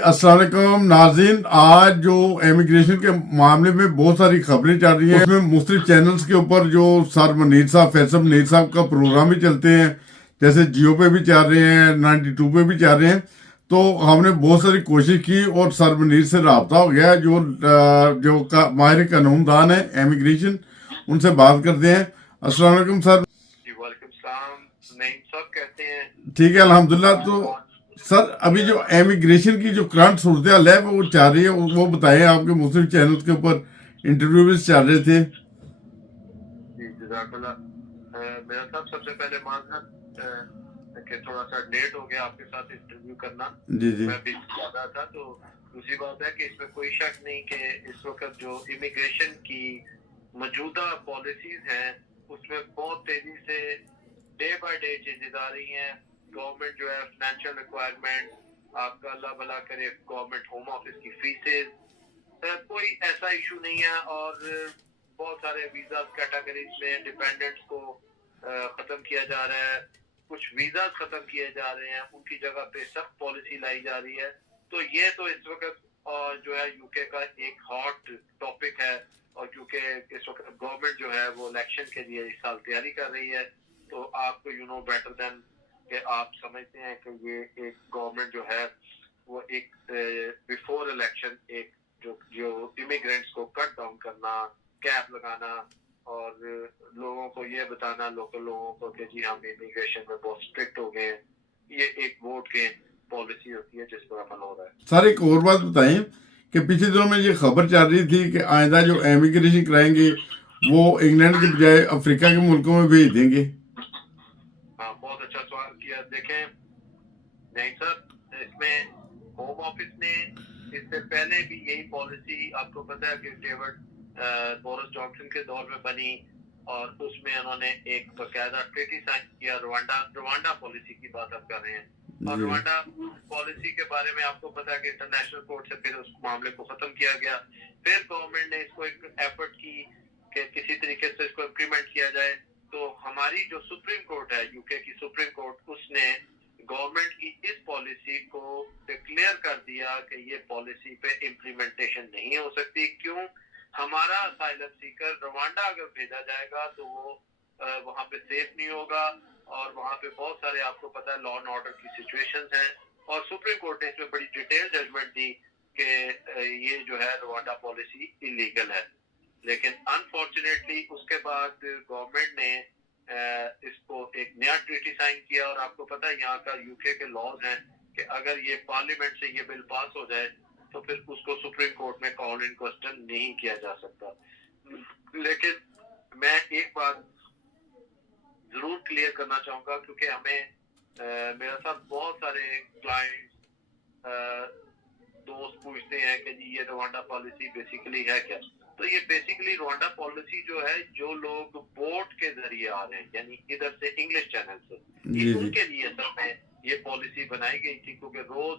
अस्सलाम वालेकुम नाज़रीन। आज जो इमिग्रेशन के मामले में बहुत सारी खबरें चल रही हैं, उसमें मुख्तलिफ चैनल्स के ऊपर जो सर मनीर साहब, फैसल मनीर साहब का प्रोग्राम भी चलते हैं, जैसे जियो पे भी चल रहे हैं, 92 पे भी चल रहे हैं। तो हमने बहुत सारी कोशिश की और सर मनीर से रब्ता हो गया, जो माहिर कानूनदान है इमिग्रेशन, उनसे बात करते हैं। अस्सलाम वालेकुम सर। जी वालेकुम सलाम। नईम साहब कहते हैं। ठीक है, अल्हम्दुलिल्लाह। तो सर, अभी जो इमिग्रेशन की जो करंट सूरत हाल है वो चल रही है, वो बताएं। आपके मुख्तलिफ चैनल के ऊपर इंटरव्यू भी चल रहे थे। जी जज़ाकल्लाह। मेरा साहब सबसे पहले माजरत कि थोड़ा सा लेट हो गया आपके साथ इंटरव्यू करना। जी जी मैं भी ज्यादा था, तो दूसरी बात है कि इसमें कोई शक नहीं कि इस वक्त जो इमिग्रेशन की मौजूदा पॉलिसीज हैं उसमें बहुत तेजी से डे बाय डे चेंजेस आ रही हैं। गवर्नमेंट जो है फाइनेंशियल रिक्वायरमेंट आपका अल्लाह भला करे, गवर्नमेंट होम ऑफिस की फीसेज, कोई ऐसा इशू नहीं है। और बहुत सारे वीजा कैटेगरीज में डिपेंडेंट्स को खत्म किया जा रहा है, कुछ वीजा खत्म किए जा रहे हैं, उनकी जगह पे सख्त पॉलिसी लाई जा रही है। तो ये तो इस वक्त जो है यूके का एक हॉट टॉपिक है। और क्योंकि इस वक्त गवर्नमेंट जो है वो इलेक्शन के लिए इस साल तैयारी कर रही है, तो आपको यू नो बेटर देन कि आप समझते हैं कि ये एक गवर्नमेंट जो है वो एक बिफोर इलेक्शन एक जो इमिग्रेंट्स को कट डाउन करना, कैप लगाना और लोगों को ये बताना, लोकल लोगों को कि जी हम इमिग्रेशन में बहुत स्ट्रिक्ट हो गए हैं, ये एक वोट के पॉलिसी होती है जिस पर अमल हो रहा है। सर, एक और बात बताएं कि पिछले दिनों में ये खबर चल रही थी कि आइंदा जो इमिग्रेशन कराएंगे वो इंग्लैंड के बजाय अफ्रीका के मुल्कों में भेज देंगे। हाँ, बहुत अच्छा सवाल किया। देखें नहीं सर, इसमें होम ऑफिस ने इससे पहले भी यही पॉलिसी, आपको पता है कि डेविड बोरिस जॉनसन के दौर में बनी और उसमें उन्होंने एक बकायदा ट्रीटी साइन किया। रवांडा पॉलिसी की बात आप कर रहे हैं, और रवांडा पॉलिसी के बारे में आपको पता है कि इंटरनेशनल कोर्ट से फिर उस मामले को खत्म किया गया। फिर गवर्नमेंट ने इसको एक एफर्ट की कि किसी तरीके से इसको इम्प्लीमेंट किया जाए। तो हमारी जो सुप्रीम कोर्ट है, यूके की सुप्रीम कोर्ट, उसने गवर्नमेंट की इस पॉलिसी को डिक्लेयर कर दिया कि ये पॉलिसी पे इम्प्लीमेंटेशन नहीं हो सकती। क्यों? हमारा असाइलम सीकर रवांडा अगर भेजा जाएगा तो वो वहाँ पे सेफ नहीं होगा, और वहाँ पे बहुत सारे आपको पता है लॉ एंड ऑर्डर की सिचुएशंस हैं। और सुप्रीम कोर्ट ने इसमें बड़ी डिटेल जजमेंट दी कि ये जो है रवांडा पॉलिसी इलीगल है। लेकिन अनफॉर्चुनेटली उसके बाद गवर्नमेंट ने इसको एक नया ट्रीटी साइन किया। और आपको पता है यहाँ का यूके के लॉज हैं कि अगर ये पार्लियामेंट से ये बिल पास हो जाए तो फिर उसको सुप्रीम कोर्ट में कॉल इन क्वेश्चन नहीं किया जा सकता। लेकिन मैं एक बात जरूर क्लियर करना चाहूंगा, क्योंकि हमें मेरे साथ बहुत सारे क्लाइंट्स दोस्त पूछते हैं कि जी ये रवांडा पॉलिसी बेसिकली है क्या। तो ये बेसिकली रवांडा पॉलिसी जो है, जो लोग बोट के जरिए आ रहे हैं, यानी इधर से इंग्लिश चैनल से, उनके लिए असल में ये पॉलिसी बनाई गई थी। क्योंकि रोज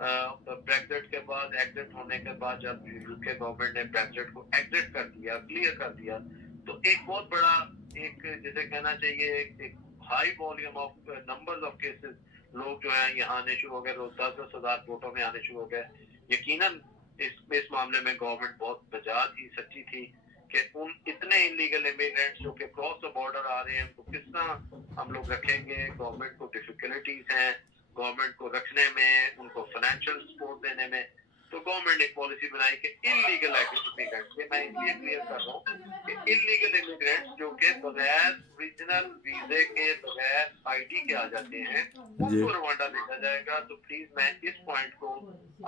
ब्रेक्जिट के बाद, एग्जिट होने के बाद, जब यूके गवर्नमेंट ने ब्रेक्जिट को एग्जिट कर दिया, क्लियर कर दिया, तो एक बहुत बड़ा एक जिसे कहना चाहिए एक high volume of number of cases लोग जो है यहाँ आने शुरू हो गए। रोज 10-10 हजार वोटों में आने शुरू हो गए। यकीनन इस मामले में गवर्नमेंट बहुत बजा थी, सच्ची थी कि उन इतने इलीगल इमिग्रेंट्स जो कि क्रॉस द बॉर्डर आ रहे हैं उनको किस तरह हम लोग रखेंगे। गवर्नमेंट को डिफिकल्टीज हैं गवर्नमेंट को रखने में, उनको फाइनेंशियल सपोर्ट देने में। तो गवर्नमेंट ने एक पॉलिसी बनाई कि इलीगल इमिग्रेंट्स, मैं इसलिए क्लियर कर रहा हूँ कि इलीगल इमिग्रेंट्स जो कि बगैर रीजनल वीजे के, बगैर आईडी के आ जाते हैं, उनको रवांडा भेजा जाएगा। तो प्लीज मैं इस पॉइंट को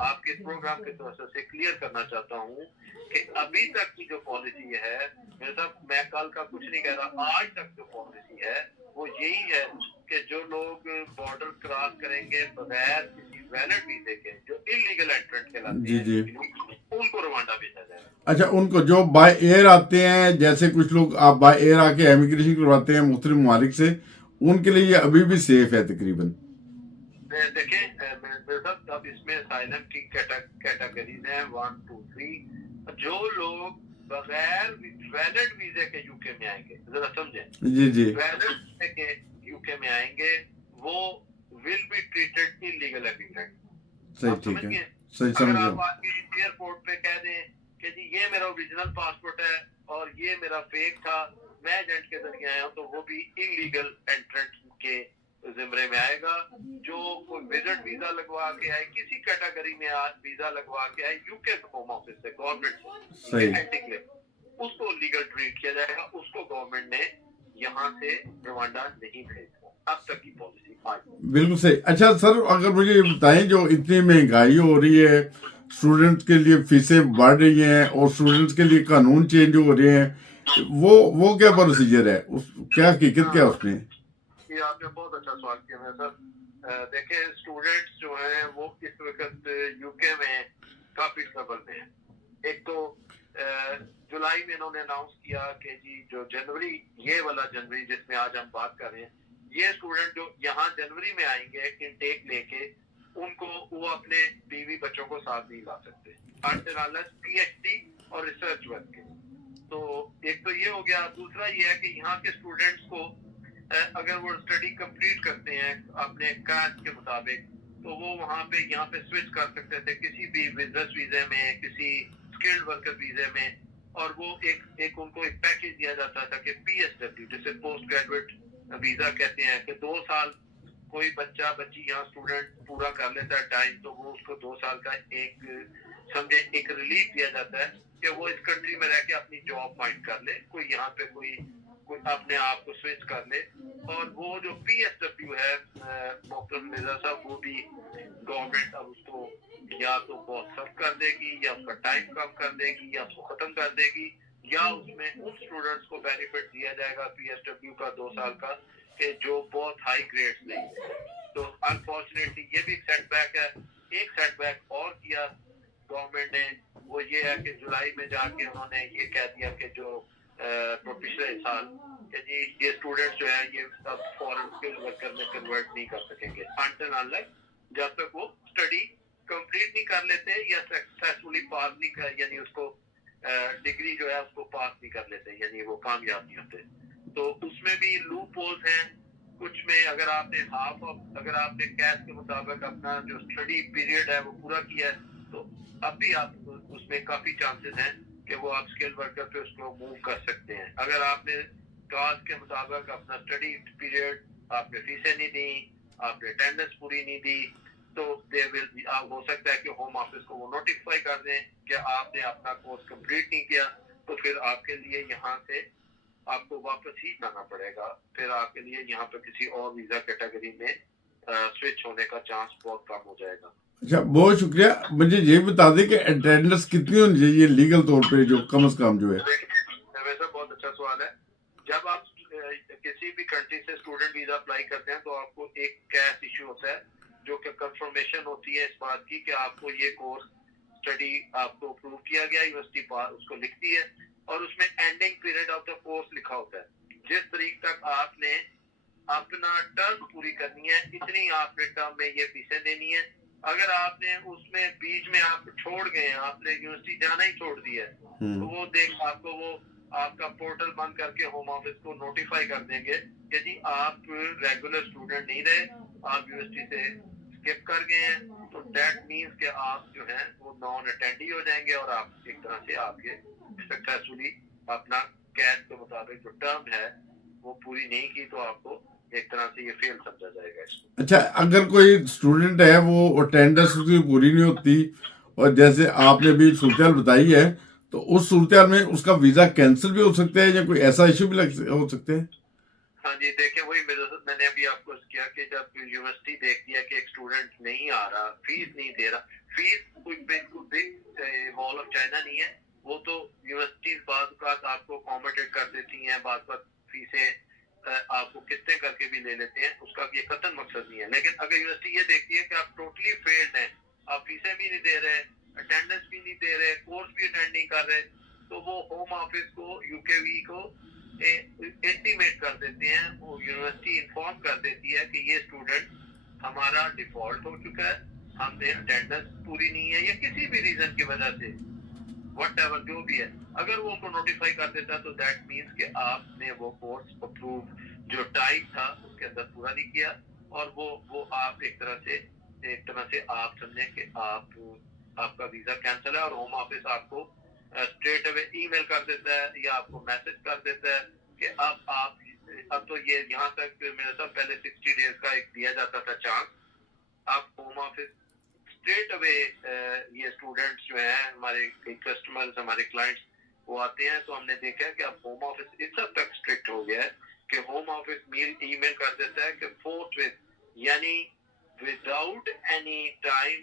आपके प्रोग्राम के तरफ से क्लियर करना चाहता हूँ कि अभी तक की जो पॉलिसी है, मेरे साथ मैं कल का कुछ नहीं कह रहा, आज तक जो पॉलिसी है वो यही है कि जो लोग बॉर्डर क्रॉस करेंगे बगैर किसी वैलिड वीजे के, जो इलीगल एंट्रेंट कहलाते हैं, उनको रवांडा भेजा जाएगा। अच्छा, उनको जो बाय एयर आते हैं, जैसे कुछ लोग आप बाय एयर आके इमिग्रेशन करवाते हैं मुख्तलिफ ममालिक से, उनके लिए ये अभी भी सेफ है तकरीबन? देखें मेरे साथ अब इसमें असाइलम की कैटेगरीज हैं 1, 2, 3। जो लोग बगैर वैलिड वीजे के यूके में आएंगे, जरा समझें, वैलिड वीजे के यूके में आएंगे वो will be treated illegal immigrant. सही, ठीक है, सही अगर समझ आप आके एयरपोर्ट पे कह दें कि जी ये मेरा ओरिजिनल पासपोर्ट है और ये मेरा फेक था, मैं एजेंट के जरिए आया हूँ, तो वो भी इलीगल एंट्रेंट के जिम्मे में आएगा। जो कोई विजिट वीजा लगवा के आए, किसी कैटेगरी में वीजा लगवा के आए यूके होम ऑफिस से, गवर्नमेंट से सही एंटी क्लेम, उसको लीगल ट्रीट किया जाएगा। उसको गवर्नमेंट ने यहाँ से रवांडा नहीं भेजना, अब तक की पॉलिसी आज। बिल्कुल सही। अच्छा सर, अगर मुझे ये बताएं, जो इतनी महंगाई हो रही है, स्टूडेंट्स के लिए फीसें बढ़ रही हैं और स्टूडेंट्स के लिए कानून चेंज हो रहे हैं, वो क्या प्रोसीजर है, उस क्या हकीकत क्या है उसमें? ये आपने बहुत अच्छा सवाल किया है सर। देखिए स्टूडेंट्स जो हैं वो इस वक्त यूके में काफी ट्रबल में है। एक तो जुलाई में इन्होंने अनाउंस किया कि जी जो जनवरी, ये वाला जनवरी जिसमें आज हम बात कर रहे हैं, ये स्टूडेंट जो यहाँ जनवरी में आएंगे इनटेक लेके, उनको वो अपने बीवी बच्चों को साथ नहीं ला सकते पीएचडी और रिसर्च वर्क के। तो एक तो ये हो गया। दूसरा ये है कि यहाँ के स्टूडेंट्स को अगर वो स्टडी कंप्लीट करते हैं अपने कास्ट के मुताबिक, तो वो वहाँ पे यहाँ पे स्विच कर सकते थे किसी भी बिजनेस वीजे में, किसी स्किल्ड वर्कर वीजे में, और वो एक उनको एक पैकेज दिया जाता था कि पीएसडब्ल्यू, जिसे पोस्ट ग्रेजुएट वीजा कहते हैं, कि 2 साल कोई बच्चा बच्ची यहाँ स्टूडेंट पूरा कर लेता है टाइम, तो वो उसको 2 साल का एक समझे एक रिलीफ दिया जाता है कि वो इस कंट्री में रह के अपनी जॉब फाइंड कर ले, कोई यहाँ पे कोई अपने आप को स्विच कर ले। और वो जो पीएसडब्ल्यू है मोहतरम मिर्जा साहब, वो भी गवर्नमेंट अब उसको या तो बहुत सख्त कर देगी, या उसका टाइम कम कर देगी, या उसको खत्म कर देगी, या उसमें उन स्टूडेंट्स को बेनिफिट दिया जाएगा पीएसडब्ल्यू का 2 साल का, कि जो बहुत हाई ग्रेड्स नहीं है। तो अनफॉर्चुनेटली ये भी सेटबैक है। एक सेटबैक और किया गवर्नमेंट ने, वो ये है कि जुलाई में जाके उन्होंने ये कह दिया कि जो पिछले साल कि जी ये स्टूडेंट्स जो है ये अब फॉरेन स्किल वर्कर में कन्वर्ट नहीं कर सकेंगे अनटिल अनलेस जब तक वो स्टडी कंप्लीट नहीं कर लेते या सक्सेसफुली पास नहीं कर, यानी उसको डिग्री जो है उसको पास नहीं कर लेते, यानी वो कामयाब नहीं होते। तो उसमें भी लूप होल्स हैं कुछ में। अगर आपने कैश के मुताबिक अपना जो स्टडी पीरियड है वो पूरा किया है, तो अब भी आप उसमें काफी चांसेस हैं कि वो आप स्किल वर्कर पे उसको मूव कर सकते हैं। अगर आपने कास्ट के मुताबिक अपना स्टडी पीरियड, आपने फीसें नहीं दी, आपने अटेंडेंस पूरी नहीं दी, तो दे विल हो सकता है कि होम ऑफिस को वो नोटिफाई कर दें कि आपने अपना कोर्स कंप्लीट नहीं किया, तो फिर आपके लिए यहाँ से आपको वापस ही जाना पड़ेगा। फिर आपके लिए यहाँ पे किसी और वीजा कैटेगरी में स्विच होने का चांस बहुत कम हो जाएगा। अच्छा, बहुत शुक्रिया। मुझे ये बता दें कि अटेंडेंस कितनी होनी चाहिए लीगल तौर पे, जो कम से कम जो है? वैसे बहुत अच्छा सवाल है। जब आप किसी भी कंट्री से स्टूडेंट वीजा अप्लाई करते हैं तो आपको एक कैश इशू होता है, जो कि कंफर्मेशन होती है इस बात की कि आपको ये कोर्स स्टडी आपको अप्रूव किया गया, यूनिवर्सिटी उसको लिखती है, और उसमें ending period of the course लिखा होता है। जिस तारीख तक आपने अपना टर्म पूरी करनी है, इतनी आपने टर्म में ये फीसें देनी है। अगर आपने उसमें बीच में आप छोड़ गए, आपने यूनिवर्सिटी जाना ही छोड़ दिया है, तो वो आपको वो आपका पोर्टल बंद करके होम ऑफिस को नोटिफाई कर देंगे कि जी आप रेगुलर स्टूडेंट नहीं रहे, आप यूनिवर्सिटी से स्किप कर गए हैं। तो दैट मीन्स कि आप जो है वो नॉन अटेंडी हो जाएंगे, और आप एक तरह से आपके सक्सेसफुली अपना कैद के मुताबिक जो टर्म है वो पूरी नहीं की, तो आपको एक तरह से ये फेल समझा जाएगा इसको। अच्छा, अगर कोई स्टूडेंट है वो अटेंडेंस उसकी पूरी नहीं होती, और जैसे आपने भी सूरत बताई है, तो उस सूरत में उसका वीजा कैंसिल भी हो सकता है, या कोई ऐसा इशू भी हो सकते हैं? हाँ जी, देखिए वही मैंने अभी आपको किया कि जब यूनिवर्सिटी देखती है कि एक स्टूडेंट नहीं आ रहा, फीस नहीं दे रहा, फीस कोई बिग वॉल ऑफ चाइना नहीं है, वो तो यूनिवर्सिटी बाद आपको अकोमोडेट कर देती हैं, बाद फीसें आपको किस्तें करके भी ले लेते हैं, उसका ये कतई मकसद नहीं है। लेकिन अगर यूनिवर्सिटी ये देखती है कि आप टोटली फेल्ड हैं, आप फीसें भी नहीं दे रहे, अटेंडेंस भी नहीं दे रहे, कोर्स भी अटेंड नहीं कर रहे, तो वो होम ऑफिस को, यूकेवी को इंटीमेट कर देते हैं, वो यूनिवर्सिटी इन्फॉर्म कर देती है कि ये स्टूडेंट हमारा डिफॉल्ट हो चुका है, हमने अटेंडेंस पूरी नहीं है, या किसी भी रीजन की वजह से व्हाटएवर जो भी है, अगर वो उनको नोटिफाई कर देता है, तो दैट मीन्स कि आपने वो कोर्स अप्रूव जो टाइम था उसके अंदर पूरा नहीं किया, और वो आप एक तरह से आप समझें कि आप آپ کا ویزا کینسل ہے, اور ہوم آفس آپ کو اسٹریٹ اوے ای میل کر دیتا ہے یا آپ کو میسج کر دیتا ہے کہ اب تو یہ یہاں تک میرے ساتھ پہلے 60 ڈیز کا ایک دیا جاتا تھا چانس, آپ ہوم آفس اسٹریٹ اوے یہ اسٹوڈینٹس جو ہیں ہمارے کسٹمرز, ہمارے کلائنٹس وہ آتے ہیں, تو ہم نے دیکھا ہے کہ اب ہوم آفس اس حد تک اسٹرکٹ ہو گیا ہے کہ ہوم آفس ای میل کر دیتا ہے کہ فورتھ وتھ, یعنی without any time,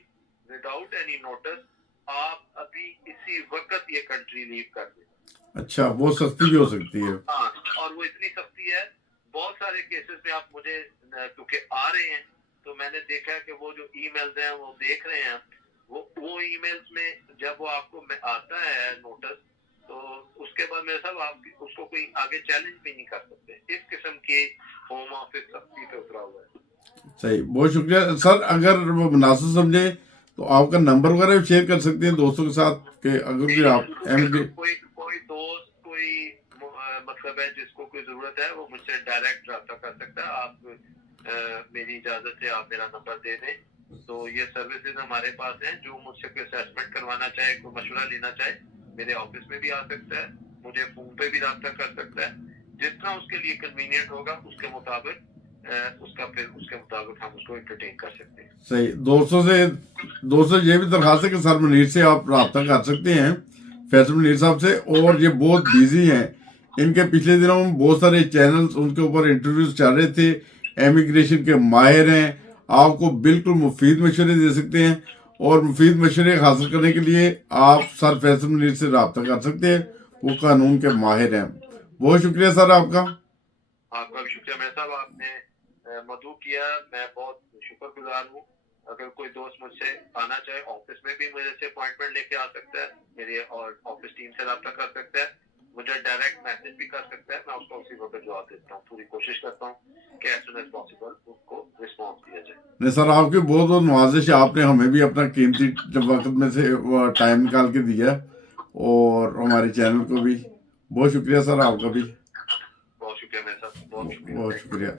without any notice, آپ ابھی اسی وقت یہ کنٹری لیو کر دیں. اچھا, وہ سستی بھی ہو سکتی ہے. ہاں, اور وہ اتنی سختی ہے, بہت سارے کیسز میں آپ مجھے کیونکہ آ رہے ہیں تو میں نے دیکھا ہے کہ وہ جو ای میلز ہیں وہ دیکھ رہے ہیں, وہ ای میلز میں جب وہ آپ کو آتا ہے نوٹس, تو اس کے بعد میرے صاحب آپ اس کو کوئی آگے چیلنج بھی نہیں کر سکتے. اس قسم کی ہوم آفس سختی پہ اترا ہوا ہے. صحیح, بہت شکریہ سر. اگر وہ مناسب سمجھے تو آپ کا نمبر وغیرہ بھی شیئر کر سکتے ہیں دوستوں کے ساتھ کہ اگر کوئی آپ کوئی دوست, کوئی مطلب ہے جس کو کوئی ضرورت ہے, وہ مجھ سے ڈائریکٹ رابطہ کر سکتا ہے. آپ میری اجازت سے آپ میرا نمبر دے دیں, تو یہ سروسز ہمارے پاس ہیں. جو مجھ سے کوئی اسیسمنٹ کروانا چاہے, کوئی مشورہ لینا چاہے, میرے آفس میں بھی آ سکتا ہے, مجھے فون پہ بھی رابطہ کر سکتا ہے. جس طرح اس کے لیے کنوینئنٹ ہوگا اس کے مطابق ہم اس کو انٹرٹین کر سکتے ہیں. صحیح. دوستوں یہ بھی درخواست ہے کہ سر منیر سے آپ رابطہ کر سکتے ہیں, فیصل منیر صاحب سے. اور یہ بہت بیزی ہیں, ان کے پچھلے دنوں میں بہت سارے چینلز ان کے اوپر انٹرویوز چل رہے تھے. امیگریشن کے ماہر ہیں, آپ کو بالکل مفید مشورے دے سکتے ہیں, اور مفید مشورے حاصل کرنے کے لیے آپ سر فیصل منیر سے رابطہ کر سکتے ہیں, وہ قانون کے ماہر ہیں. بہت شکریہ سر آپ کا. آپ کا بھی شکریہ میرے صاحب, آپ نے مدعو کیا, میں بہت شکر گزار ہوں. اگر کوئی دوست مجھ سے آنا چاہے آفس میں بھی میرے سے اپوائنٹمنٹ لے کے آ سکتا ہے, میرے اور آفس ٹیم سے رابطہ کر سکتا ہے, مجھے ڈائریکٹ میسج بھی کر سکتا ہے. میں اس کو اسی وقت جواب دیتا ہوں. پوری کوشش کرتا ہوں کہ ایز سون ایز پاسبل اس کو رسپانس دیا جائے. نہیں سر, آپ کی بہت بہت نوازش ہے, آپ نے ہمیں بھی اپنا قیمتی وقت میں سے ٹائم نکال کے دیا, اور ہمارے چینل کو بھی بہت شکریہ سر آپ کا بھی. بہت شکریہ میرے صاحب, بہت شکریہ. بہت شکریہ.